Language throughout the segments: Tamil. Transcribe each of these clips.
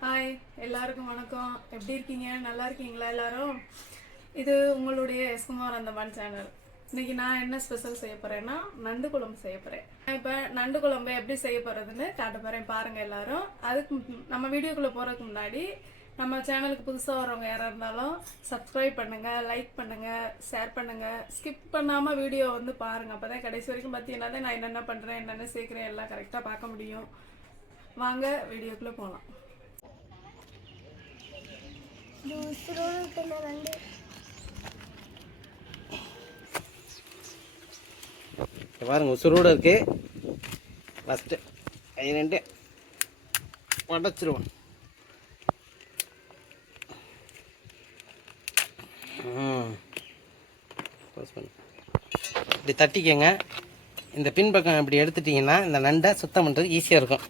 ஹாய் எல்லாருக்கும் வணக்கம். எப்படி இருக்கீங்க? நல்லா இருக்கீங்களா எல்லாரும்? இது உங்களுடைய எஸ்குமார் அந்தமான் சேனல். இன்னைக்கு நான் என்ன ஸ்பெஷல் செய்ய போறேன்னா நண்டு குழம்பு செய்ய போறேன். இப்போ நண்டு குழம்பு எப்படி செய்ய போறதுன்னு காட்ட போறேன் பாருங்க எல்லாரும். அதுக்கு நம்ம வீடியோக்குள்ள போறதுக்கு முன்னாடி நம்ம சேனலுக்கு புதுசாக வரவங்க யாராக இருந்தாலும் சப்ஸ்கிரைப் பண்ணுங்க லைக் பண்ணுங்க ஷேர் பண்ணுங்க. ஸ்கிப் பண்ணாமல் வீடியோ வந்து பாருங்க. அப்பதான் கடைசி வரைக்கும் பார்த்தீங்கன்னா தான் நான் என்னென்ன பண்ணுறேன் என்னென்ன சேர்க்குறேன் எல்லாம் கரெக்டாக பார்க்க முடியும். வாங்க வீடியோக்குள்ளே போகலாம் பாருங்க உசுரோடு இருக்கு. ஃபஸ்ட்டு கை ரெண்டு உடச்சிருவோம். இப்படி தட்டிக்கங்க. இந்த பின்பக்கம் இப்படி எடுத்துட்டிங்கன்னா இந்த நண்டை சுத்தம் பண்ணுறது ஈஸியாக இருக்கும்.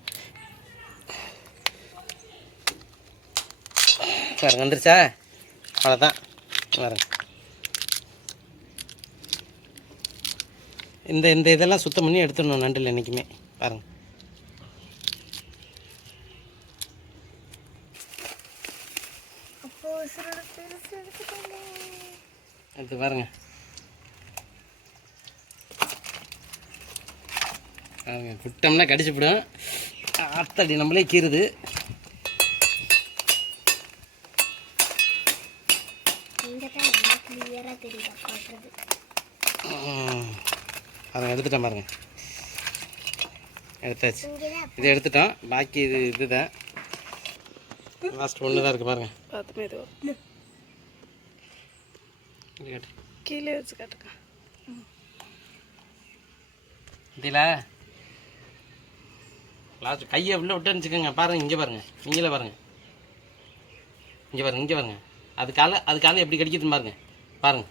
பாருங்க வந்துருச்சா? அவ்வளோதான் பாருங்க. இந்த இந்த இதெல்லாம் சுத்தம் பண்ணி எடுத்துடணும் நண்டில் என்றைக்குமே பாருங்க. எடுத்து பாருங்க. பாருங்க விட்டோம்னா கடிச்சுப்பிடும். ஆத்தடி நம்மளே கீறுது. பாருங்க எடுத்துட்டோம் பாருங்க. எடுத்தாச்சு. இது எடுத்துட்டோம். பாக்கி இது இதுதான். லாஸ்ட் ஒன்று தான் இருக்குது பாருங்க. பார்த்து மெதுவாக இது காட்டு. கீழே வச்சு காட்டுங்க இதில் லாஸ்ட் கையை உள்ள விட்டுன்னு வச்சுக்கோங்க பாருங்க இங்கே பாருங்க. இங்கே பாருங்க. இங்கே பாருங்க இங்கே பாருங்க. அது காலை அது காலை எப்படி கடிக்குதுன்னு பாருங்க. பாருங்க.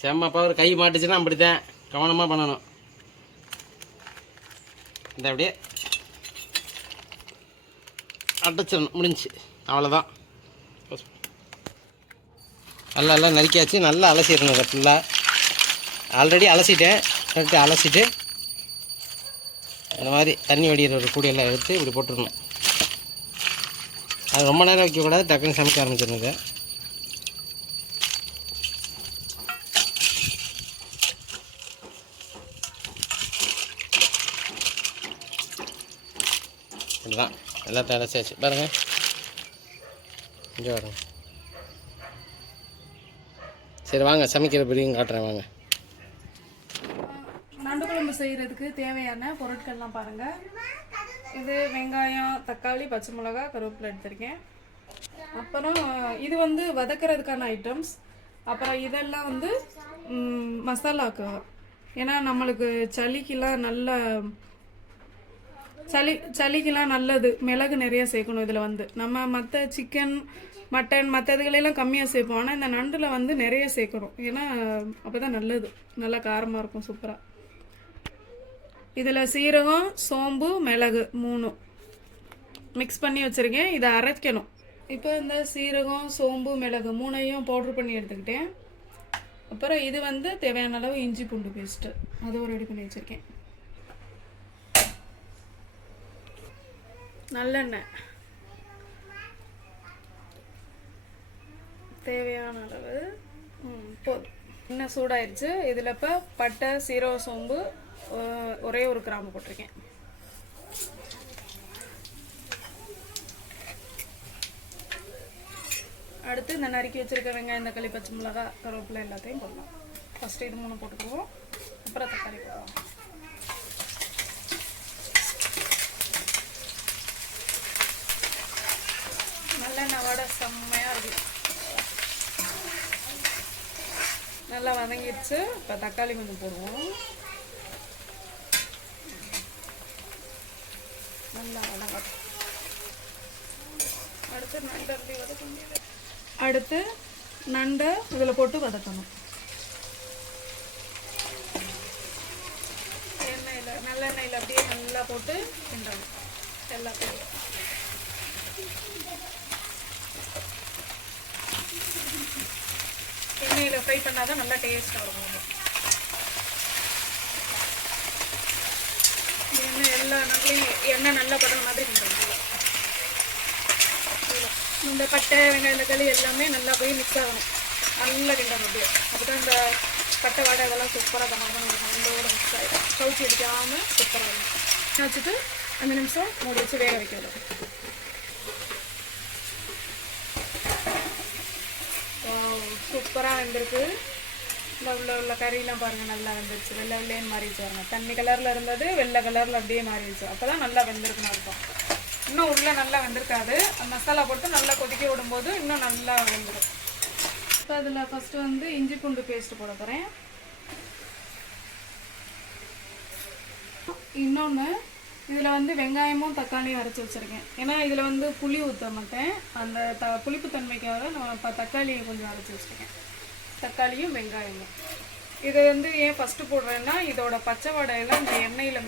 செம்ம பவர் கை மாட்டுச்சுன்னா அப்படித்தான். கவனமாக பண்ணணும். இந்த அப்படியே அடைச்சிடணும். முடிஞ்சுச்சு அவ்வளோதான் நல்லா எல்லாம் நறுக்கியாச்சு. நல்லா அலசிடணும் அதை ஃபுல்லாக ஆல்ரெடி அலசிட்டேன். எடுத்து அலசிட்டு இந்த மாதிரி தண்ணி வடிகிற ஒரு கூடையெல்லாம் எடுத்து இப்படி போட்டுடணும். அது ரொம்ப நேரம் வைக்கக்கூடாது. டக்குன்னு சமைக்க ஆரம்பிச்சிடணும் இதை. இப்படிதான் எல்லாத்தையும் அலசியாச்சு பாருங்க. இங்கே வரும் சரி வாங்க. சமைக்கிற பிரியும் காட்டுறேன். வாங்க. நண்டு குழம்பு செய்கிறதுக்கு தேவையான பொருட்கள்லாம் பாருங்கள் இது வெங்காயம் தக்காளி பச்சை மிளகா கருவேப்பிலை எடுத்திருக்கேன். அப்புறம் இது வந்து வதக்குறதுக்கான ஐட்டம்ஸ் அப்புறம் இதெல்லாம் வந்து மசாலாக்கு ஏன்னா நம்மளுக்கு சளிக்கெல்லாம் நல்ல சளி சளிக்கெல்லாம் நல்லது. மிளகு நிறைய சேர்க்கணும் இதில் வந்து. நம்ம மற்ற சிக்கன் மட்டன் மற்ற இதுகளெல்லாம் கம்மியாக சேர்ப்போம். ஆனால் இந்த நண்டில் வந்து நிறைய சேர்க்கணும் ஏன்னா அப்போ தான் நல்லது. நல்லா காரமாக இருக்கும் சூப்பராக இதில் சீரகம் சோம்பு மிளகு மூணும் மிக்ஸ் பண்ணி வச்சுருக்கேன். இதை அரைக்கணும். இப்போ இந்த சீரகம் சோம்பு மிளகு மூணையும் பவுட்ரு பண்ணி எடுத்துக்கிட்டேன். அப்புறம் இது வந்து தேவையான அளவு இஞ்சி பூண்டு பேஸ்ட்டு அதுவும் ரெடி பண்ணி வச்சுருக்கேன். நல்லெண்ணெய். தேவையான அளவு. போதும். எண்ணெய் சூடாயிருச்சு. இதில் இப்போ பட்டை சீரக சோம்பு ஒரே ஒரு கிராம்பு போட்டிருக்கேன். அடுத்து இந்த நறுக்கி வச்சிருக்க வெங்காயம் தக்காளி பச்சை மிளகாய் கருவேப்பிலை எல்லாத்தையும் போடலாம். ஃபஸ்ட்டு இது மூணு போட்டுக்குவோம். அப்புறம் தக்காளி போடலாம். நல்லெண்ணெய் வடை செம்மையாக இருக்கு நல்லா வதங்கிடுச்சு. இப்போ தக்காளி கொஞ்சம் போடுவோம். நல்லா வதங்கட்டும். அடுத்து நண்டை அப்படி வதக்க அடுத்து நண்டை இதில் போட்டு வதக்கணும். எண்ணெயில் நல்லெண்ணெயில் அப்படியே நல்லா போட்டு கிண்டணும். எல்லாத்தையும். எண்ணெயில் ஃப்ரை பண்ணாதான் நல்லா டேஸ்ட்டாக இருக்கும் எண்ணெய் எல்லா நாட்லையும் எண்ணெய் நல்லா படுற மாதிரி கிண்டணும் இந்த பட்டை வெங்காயம் தக்காளி எல்லாமே நல்லா போய் மிக்ஸ் ஆகணும். நல்லா கிண்டணும் அப்படியே அப்போ இந்த பட்டை வடை இதெல்லாம் சூப்பராக பண்ணணும் இருக்கும் இதோட மிக்ஸ் ஆகிடும் கவுச்சி அடிக்காமல் சூப்பராக இருக்கும் வச்சுட்டு அஞ்சு நிமிஷம் மூடி வச்சு வேக வைக்கணும். சூப்பராக வந்திருக்கு. இந்த உள்ள உள்ள கறியெலாம் பாருங்கள் நல்லா வெந்துருச்சு. வெள்ளை வெள்ளையன்னு மாறிடுச்சு பாருங்கள் தண்ணி கலரில் இருந்தது வெள்ளை கலரில் அப்படியே மாறிடுச்சு. அப்போ தான் நல்லா வெந்திருக்குன்னு இருக்கும் இன்னும் உள்ளே நல்லா வெந்திருக்காது. மசாலா போட்டு நல்லா கொதிக்க விடும்போது இன்னும் நல்லா வெந்துடும் இப்போ அதில் ஃபஸ்ட்டு வந்து இஞ்சி பூண்டு பேஸ்ட்டு போட போகிறேன் இன்னொன்று இதில் வந்து வெங்காயமும் தக்காளியும் அரைச்சி வச்சுருக்கேன். ஏன்னா இதில் வந்து புளி ஊற்ற மாட்டேன். அந்த த புளிப்பு தன்மைக்காக நான் இப்போ தக்காளியை கொஞ்சம் அரைச்சி வச்சுருக்கேன். தக்காளியும் வெங்காயமும். இதை வந்து ஏன் ஃபஸ்ட்டு போடுறேன்னா இதோட பச்சை வடையெல்லாம் இந்த எண்ணெயில்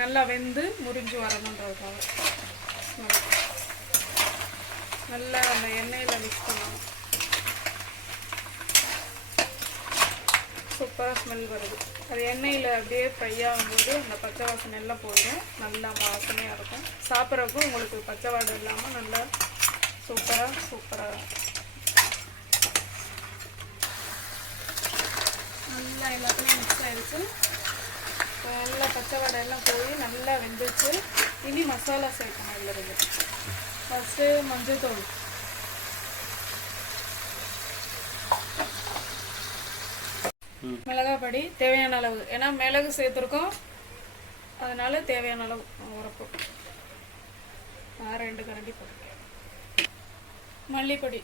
நல்லா வெந்து முறிஞ்சு வரணுன்றதுக்காக. நல்லா அந்த எண்ணெயில் மிக்ஸ் பண்ணணும். சூப்பராக ஸ்மெல் வருது. அது எண்ணெயில் அப்படியே ஃப்ரை ஆகும்போது அந்த பச்சை வாசனை எல்லாம் போயிடும். நல்லா வாசனையாக இருக்கும். சாப்பிட்றப்போ உங்களுக்கு பச்சை வாடை இல்லாமல் நல்லா சூப்பராக சூப்பராக நல்லா எல்லாத்துலேயும் மிக்ஸ் ஆயிடுச்சு. இப்போ நல்லா பச்சை வடை எல்லாம் போய் நல்லா வெந்துச்சு இனி மசாலா சேர்க்கணும் இதில் இருக்கு ஃபஸ்ட்டு மஞ்சள் தூள். மிளகாப்பொடி தேவையான அளவு. ஏன்னா மிளகு சேர்த்துருக்கோம். அதனால தேவையான அளவு உரப்பு. ரெண்டு கரண்டி போட்டு மல்லிப்பொடி.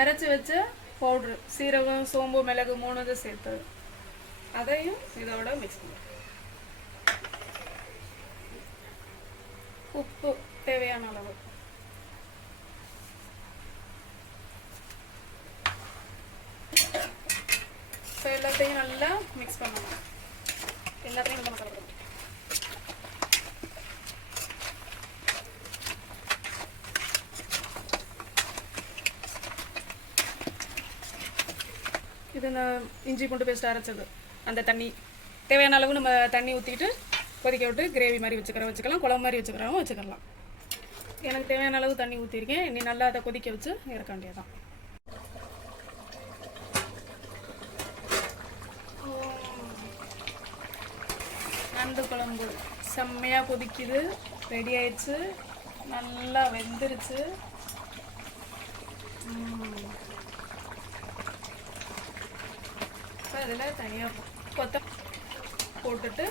அரைச்சி வச்ச பவுட்ரு சீரகம் சோம்பு மிளகு மூணு இது சேர்த்தது. அதையும் இதோட மிக்ஸ் பண்ணுவோம் உப்பு தேவையான அளவு. இப்போ எல்லாத்தையும் நல்லா மிக்ஸ் பண்ணணும். எல்லாத்தையும் நல்லா இது நான் இஞ்சி பூண்டு பேஸ்ட் அரைச்சது. அந்த தண்ணி. தேவையான அளவு நம்ம தண்ணி ஊற்றிட்டு கொதிக்க விட்டு கிரேவி மாதிரி வச்சுக்கிற வச்சுக்கலாம். குழம்பு மாதிரி வச்சுக்கிறவங்க வச்சுக்கலாம். எனக்கு தேவையான அளவு தண்ணி ஊற்றிருக்கேன் இனி நல்லா அதை கொதிக்க வச்சு இறக்க வேண்டியதான் நண்டு குழம்பு. செம்மையாக கொதிக்குது. ரெடி ஆயிடுச்சு. நல்லா வெந்துருச்சு. ம். அதில் தனியாக கொத்த போட்டுட்டு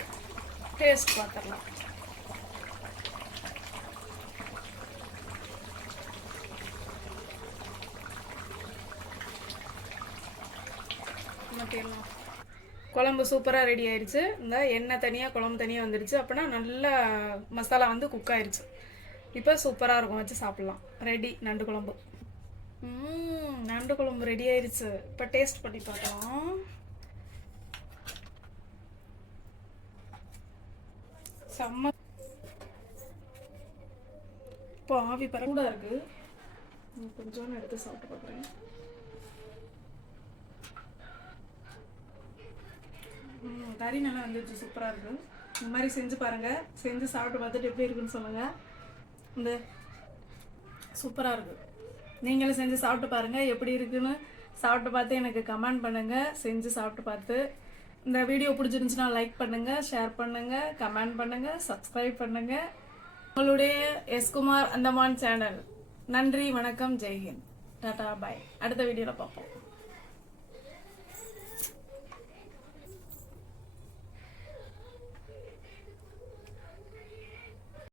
டேஸ்ட் பார்த்துடலாம் மாற்றிடலாம் குழம்பு சூப்பராக ரெடி ஆயிடுச்சு இந்த எண்ணெய் தனியாக குழம்பு தனியாக வந்துடுச்சு அப்படின்னா நல்லா மசாலா வந்து குக் ஆயிடுச்சு இப்போ சூப்பராக இருக்கும். வச்சு சாப்பிட்லாம். ரெடி நண்டு குழம்பு. நண்டு குழம்பு ரெடி ஆயிடுச்சு இப்போ டேஸ்ட் பண்ணி பார்க்கலாம். செம்ம. இப்போ ஆவி பறக்கூடா இருக்கு. கொஞ்சோன்னு எடுத்து சாப்பிட்டு பார்க்குறேன் கறி நல்லா வந்துடுச்சு சூப்பராக இருக்கு. இந்த மாதிரி செஞ்சு பாருங்க. செஞ்சு சாப்பிட்டு பார்த்துட்டு எப்படி இருக்குன்னு சொல்லுங்க. இந்த சூப்பராக இருக்கு. நீங்களும் செஞ்சு சாப்பிட்டு பாருங்க. எப்படி இருக்குன்னு சாப்பிட்டு பார்த்து எனக்கு கமெண்ட் பண்ணுங்க. செஞ்சு சாப்பிட்டு பார்த்து இந்த வீடியோ பிடிச்சிருந்துச்சுன்னா லைக் பண்ணுங்க ஷேர் பண்ணுங்க கமெண்ட் பண்ணுங்க சப்ஸ்கிரைப் பண்ணுங்க. உங்களுடைய எஸ்குமார் அந்தமான் சேனல் நன்றி வணக்கம் ஜெய்ஹிந்த் டாடா பாய் அடுத்த வீடியோவில் பார்ப்போம்.